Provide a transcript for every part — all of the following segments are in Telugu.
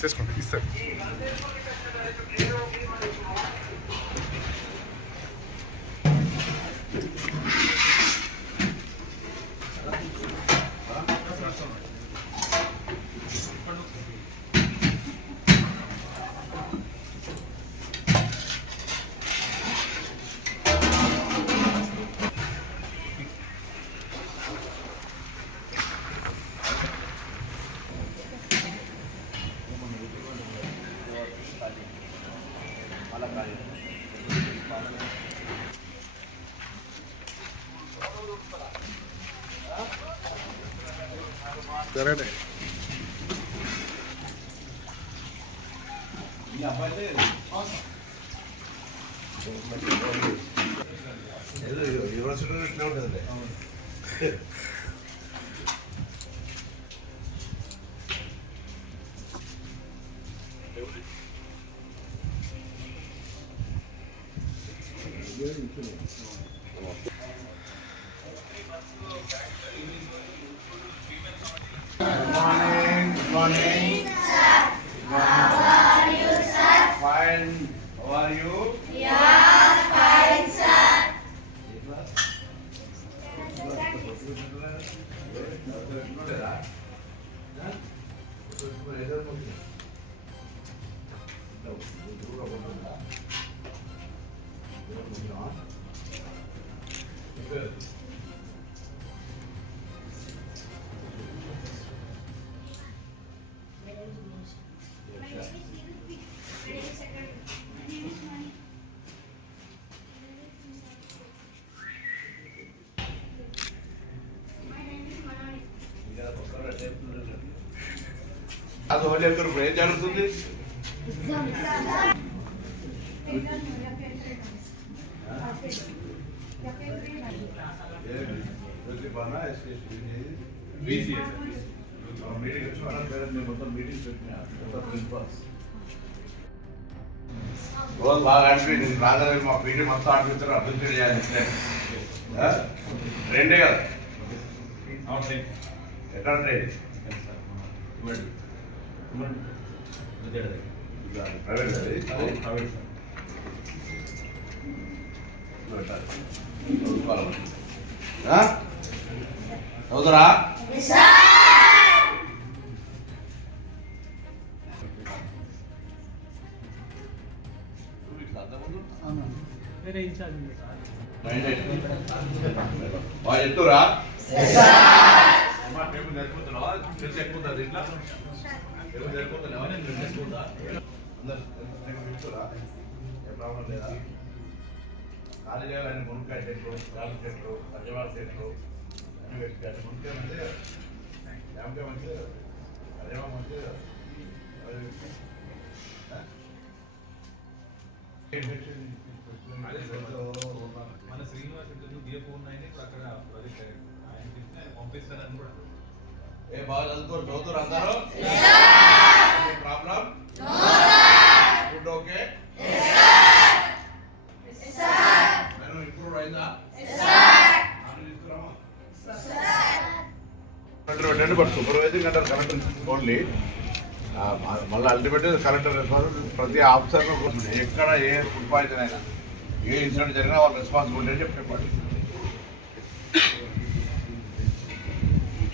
చేసుకోండి ఇస్తారు. సరేనే యూనివర్సిటీ ఇట్లా ఉంటుంది. Good morning, sir. How are you, sir? Fine. How are you? Yeah, fine, sir. అది ఒకటి ఇప్పుడు ఏం జరుగుతుంది? రోజు బాగా అనిపించింది. రాగానే మా పీటీ మొత్తం అనిపిస్తారు, అభివృద్ధి చేయాలి. ట్రైండే కదా ఎక్కడ ట్రైన్? ప్రైవేట్ చదువుతారా? బాగా చెప్తురా? పేపర్ నేర్చుకుంటున్నావా? తెలిసి ఎక్కువ ఇట్లా పేపర్ నేర్చుకుంటున్నావా? నేను నేర్చుకుంటా చెప్తురా? ఏ ప్రాబ్లం లేదా? కాలేజీలో అన్ని మునక్కాయ చెట్లు, రాళ్ళ చెట్లు, అజవాడ చెట్లు అన్ని పెట్టుకోవాలి. మునక్కాయ మంచిది, జామకాయ మంచిది, అజవా మంచిది. మన శ్రీనివాస్ ఉన్నాయి ఇప్పుడు అక్కడ ప్రాజెక్ట్ ఆయన పంపిస్తారని కూడా. ఏ బాగా చదువుతారు అందరూ? ప్రాబ్లం? Food okay? నేను ఇంప్రూవ్ అయిందా? సూపర్వైజింగ్ అంటారు కలెక్టర్ ఓన్లీ. మళ్ళీ అల్టిమేట్ కలెక్టర్ ప్రతి ఆఫీసర్ ఎక్కడ ఏ ఫుడ్ పాయిజన్ అయినా ఏ ఇన్సిడెంట్ జరిగినా వాళ్ళ రెస్పాన్సిబిలిటీ అని చెప్పేవాడు.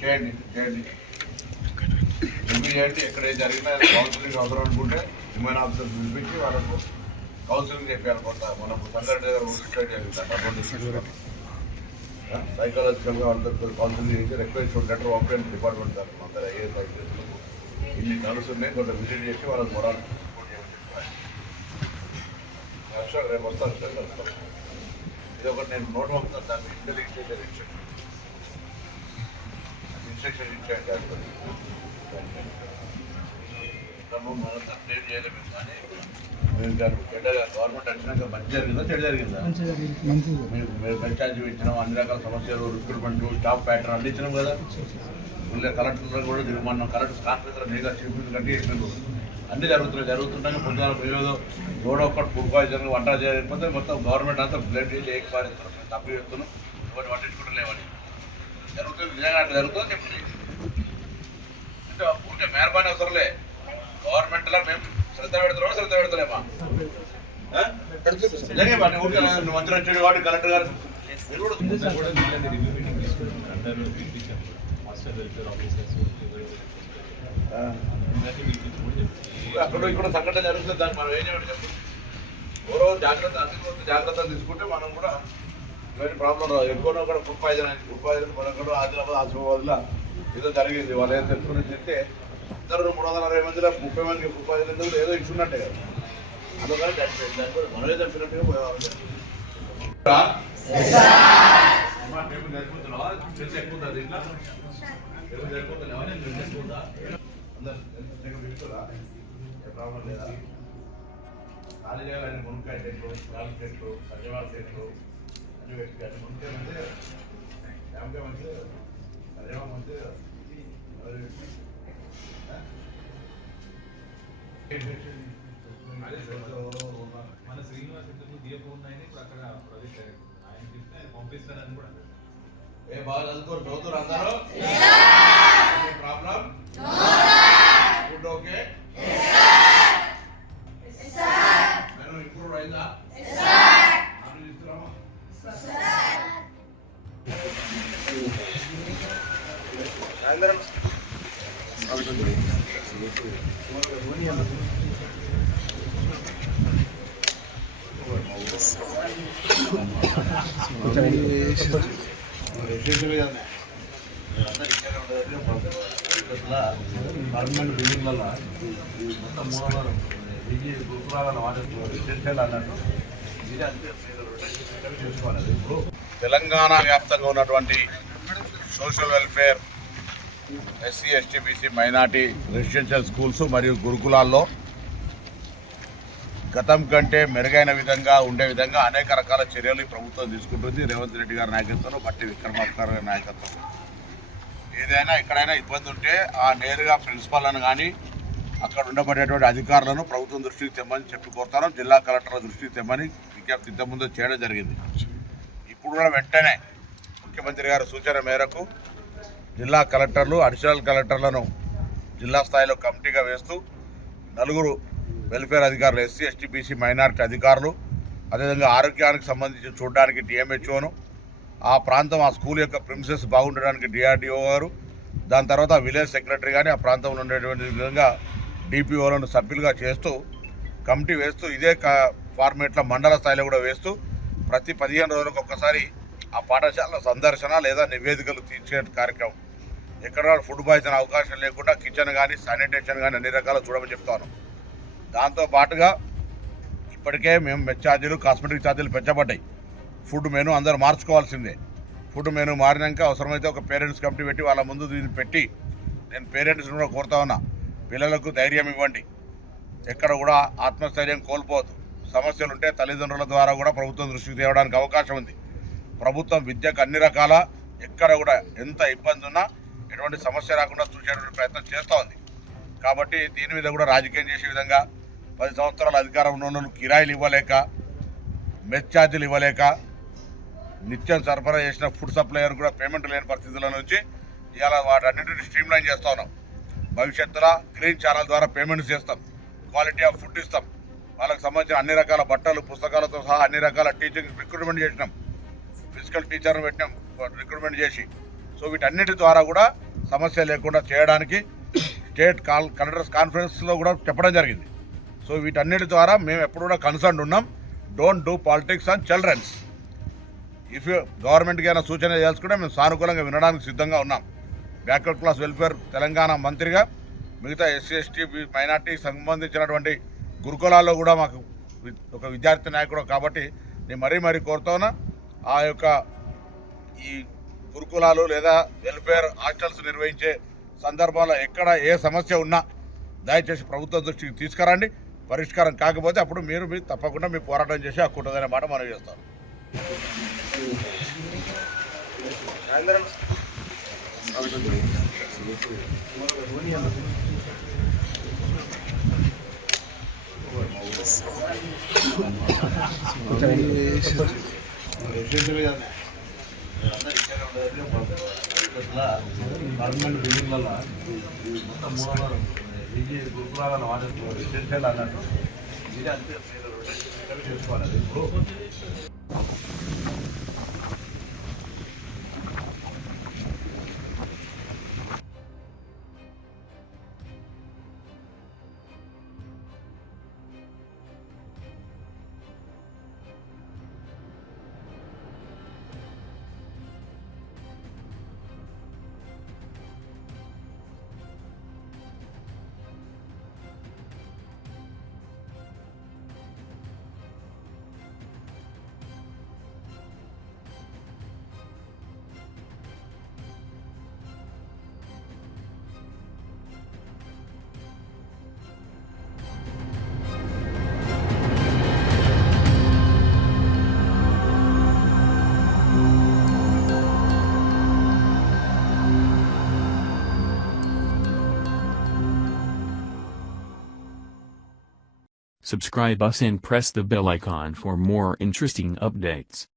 చేయండి చేయండి చేయండి. ఎక్కడ ఏం జరిగినా కౌన్సిలింగ్ అవసరం అనుకుంటే హ్యూమన్ ఆఫీసర్ పిలిపించి వాళ్ళకు కౌన్సిలింగ్ చెప్పాలి. కొంత మనం సంగారెడ్డి దగ్గర సైకాలజికల్గా వాళ్ళతో కౌన్సిలింగ్ చేసి request letter open department sir మన ఐఏఎస్ ఆఫీసర్లు ఇన్ని నడుస్తున్నాయి. కొంత విజిట్ చేసి వాళ్ళకి మొరాల్ సపోర్ట్ చేయాలి. రేపు వస్తాను సార్ కలుస్తాను. ఇది ఒకటి నేను నోట్ పంపుతాను. దాన్ని ఇంటెలిజెంట్ ఇన్స్ట్రక్షన్ ఇచ్చేయండి. మనం అప్డేట్ చేయలేము కానీ గవర్నమెంట్ వచ్చినాక మంచి జరిగిందా చెడు జరిగిందా? మీరు పంచాయతీ ఇచ్చినాం, అన్ని రకాల సమస్యలు, రిక్రూట్మెంట్, స్టాఫ్ ప్యాటర్న్ అన్ని ఇచ్చినాం కదా. మళ్ళీ కలెక్టర్ కూడా మనం కలెక్టర్ కాన్ఫరెన్స్ మీద చీఫ్ కట్టి చెప్పినారు. అన్నీ జరుగుతుండగా పొద్దున ఏదో ఎవడో ఒక్కటి ఫుడ్ పాయిజన్ వంట చేయకపోతే మొత్తం గవర్నమెంట్ అంతా బ్లడ్ చేసి ఏకి పారేస్తారు. తప్పు చేస్తున్నాం, ఎవరు పట్టించుకుంటూ లేవని జరుగుతుంది. నిజంగా అట్లా జరుగుతుంది చెప్పండి. అంటే ఊరికే మెహర్బానీ అవసరంలే. గవర్నమెంట్లో మేము శ్రద్ధ పెడతలేమా? నిజంగా ఊరికే మంత్రి వచ్చాడు వాటి కలెక్టర్ గారు అక్కడ ఇక్కడ సంఘటన జరుగుతుంది. దాన్ని మనం ఏం చేయాలి చెప్పండి. ఎవరో జాగ్రత్త తీసుకుంటే మనం కూడా ఇవన్నీ ప్రాబ్లం రాదు. ఎక్కువనో కూడా ఫుడ్ పాయిజన్ మనకు ఆదిలాబాద్ ఆసిఫాబాద్లో ఏదో జరిగింది. వాళ్ళు ఏదో తెలుసుకుని చెప్తే అందరూ 360 మందిలో 30 మందికి ఫుడ్ పాయిజన్ ఎందుకు ఏదో ఇచ్చున్నట్టే కదా. అందుకని దాని మనం ఏదో చెప్పినట్టుగా పోయేవాళ్ళు. ప్రాబ్లం లేదా? ఖాళీ చేయాలని మునక్కాయ చెట్లు, గాలి చెట్లు, సజ్జవాడ చెట్లు అన్ని పెట్టి అన్ని మునక్కాయ మంచి జామకాయ మంచి సజ్జవాడ మంచి మన శ్రీనివాస్ దీపూర్ణాయని ఇప్పుడు అక్కడ ప్రాజెక్ట్ డైరెక్టర్ ఆయన చెప్తే ఆయన పంపిస్తానని కూడా ఏ బాగా చదువుకోరు చదువుతారు అందరూ? Problem food okay? ఇంప్రూవ్ అయిందా? పర్మనెంట్ బిల్డింగ్లలో మొత్తం 300 బిజీ గురుకులాలను రెసిడెన్షియల్ అన్నట్టు ఇది అంతే చేసుకోవాలి. ఇప్పుడు తెలంగాణ వ్యాప్తంగా ఉన్నటువంటి social welfare SC ST BC minority residential schools మరియు గురుకులాల్లో గతం కంటే మెరుగైన విధంగా ఉండే విధంగా అనేక రకాల చర్యలు ఈ ప్రభుత్వం తీసుకుంటుంది. రేవంత్ రెడ్డి గారి నాయకత్వంలో, బట్టి విక్రమార్క గారి నాయకత్వంలో. ఏదైనా ఎక్కడైనా ఇబ్బంది ఉంటే ఆ నేరుగా ప్రిన్సిపాల్లను కానీ అక్కడ ఉండబడేటువంటి అధికారులను ప్రభుత్వం దృష్టికి తెమ్మని చెప్పి కోరుతాను. జిల్లా కలెక్టర్ల దృష్టికి తెమ్మని విజ్ఞప్తి ఇంతకుముందు చేయడం జరిగింది. ఇప్పుడు కూడా వెంటనే ముఖ్యమంత్రి గారి సూచన మేరకు జిల్లా కలెక్టర్లు, అడిషనల్ కలెక్టర్లను జిల్లా స్థాయిలో కమిటీగా వేస్తూ 4 వెల్ఫేర్ అధికారులు, ఎస్సీ ఎస్టీ బీసీ మైనారిటీ అధికారులు, అదేవిధంగా ఆరోగ్యానికి సంబంధించి చూడడానికి డిఎంహెచ్ఓను, ఆ ప్రాంతం ఆ స్కూల్ యొక్క ప్రిమిసెస్ బాగుండడానికి డిఆర్డిఓ గారు, దాని తర్వాత విలేజ్ సెక్రటరీ కానీ ఆ ప్రాంతంలో ఉండేటువంటి విధంగా డిపిఓలను సభ్యులుగా చేస్తూ కమిటీ వేస్తూ ఇదే ఫార్మేట్లో మండల స్థాయిలో కూడా వేస్తూ ప్రతి 15 రోజులకు ఒక్కసారి ఆ పాఠశాల సందర్శన లేదా నివేదికలు తీర్చే కార్యక్రమం. ఎక్కడ ఫుడ్ పాయిజన్ అవకాశం లేకుండా కిచెన్ కానీ శానిటేషన్ కానీ అన్ని రకాలు చూడమని చెప్తాను. దాంతో పాటుగా ఇప్పటికే మేము మెస్ ఛార్జీలు, కాస్మెటిక్ ఛార్జీలు పెంచబడ్డాయి. ఫుడ్ మెనూ అందరూ మార్చుకోవాల్సిందే. ఫుడ్ మెనూ మారినాక అవసరమైతే ఒక పేరెంట్స్ కమిటీ పెట్టి వాళ్ళ ముందు దీన్ని పెట్టి నేను పేరెంట్స్ని కూడా కోరుతా ఉన్నా, పిల్లలకు ధైర్యం ఇవ్వండి, ఎక్కడ కూడా ఆత్మస్థైర్యం కోల్పోవద్దు. సమస్యలు ఉంటే తల్లిదండ్రుల ద్వారా కూడా ప్రభుత్వం దృష్టికి తేవడానికి అవకాశం ఉంది. ప్రభుత్వం విద్యకు అన్ని రకాల ఎక్కడ కూడా ఎంత ఇబ్బంది ఉన్నా ఎటువంటి సమస్య రాకుండా చూసేటువంటి ప్రయత్నం చేస్తూ ఉంది. కాబట్టి దీని మీద కూడా రాజకీయం చేసే విధంగా 10 సంవత్సరాల అధికారం ఉన్న వాళ్ళు కిరాయిలు ఇవ్వలేక, మెస్ ఛార్జీలు ఇవ్వలేక, నిత్యం సరఫరా చేసిన ఫుడ్ సప్లయర్ కూడా పేమెంట్ లేని పరిస్థితుల నుంచి ఇవాళ వాటన్నింటినీ స్ట్రీమ్లైన్ చేస్తూ ఉన్నాం. భవిష్యత్తులో గ్రీన్ ఛానల్ ద్వారా పేమెంట్స్ చేస్తాం, క్వాలిటీ ఆఫ్ ఫుడ్ ఇస్తాం, వాళ్ళకి సంబంధించిన అన్ని రకాల బట్టలు, పుస్తకాలతో సహా అన్ని రకాల టీచింగ్ రిక్రూట్మెంట్ చేసినాం, ఫిజికల్ టీచర్ను పెట్టినాం రిక్రూట్మెంట్ చేసి. సో వీటన్నిటి ద్వారా కూడా సమస్య లేకుండా చేయడానికి స్టేట్ కలెక్టర్స్ కాన్ఫరెన్స్లో కూడా చెప్పడం జరిగింది. సో వీటన్నిటి ద్వారా మేము ఎప్పుడు కూడా కన్సర్న్ ఉన్నాం. Don't do politics on childrens. If గవర్నమెంట్కి ఏమైనా సూచన చేసుకుంటే మేము సానుకూలంగా వినడానికి సిద్ధంగా ఉన్నాం. బ్యాక్వర్డ్ క్లాస్ వెల్ఫేర్ తెలంగాణ మంత్రిగా మిగతా ఎస్సీ ఎస్టీ మైనార్టీకి సంబంధించినటువంటి గురుకులాల్లో కూడా మాకు ఒక విద్యార్థి నాయకుడు కాబట్టి నేను మరీ కోరుతా ఉన్నా, ఆ యొక్క ఈ గురుకులాలు లేదా వెల్ఫేర్ హాస్టల్స్ నిర్వహించే సందర్భాల్లో ఎక్కడ ఏ సమస్య ఉన్నా దయచేసి ప్రభుత్వ దృష్టికి తీసుకురండి. పరిష్కారం కాకపోతే అప్పుడు మీరు తప్పకుండా మీ పోరాటం చేసి హక్కుంటుందనే మాట మనం చేస్తాం. గవర్నమెంట్ బిల్డింగ్లలో మొత్తం మూలవారు గురుకులాలను వాడుతున్నారు రెసిడెన్షియల్ అన్నట్టు ఇది అంతే మీరు చేసుకోవాలి అది ఇప్పుడు Subscribe us and press the bell icon for more interesting updates.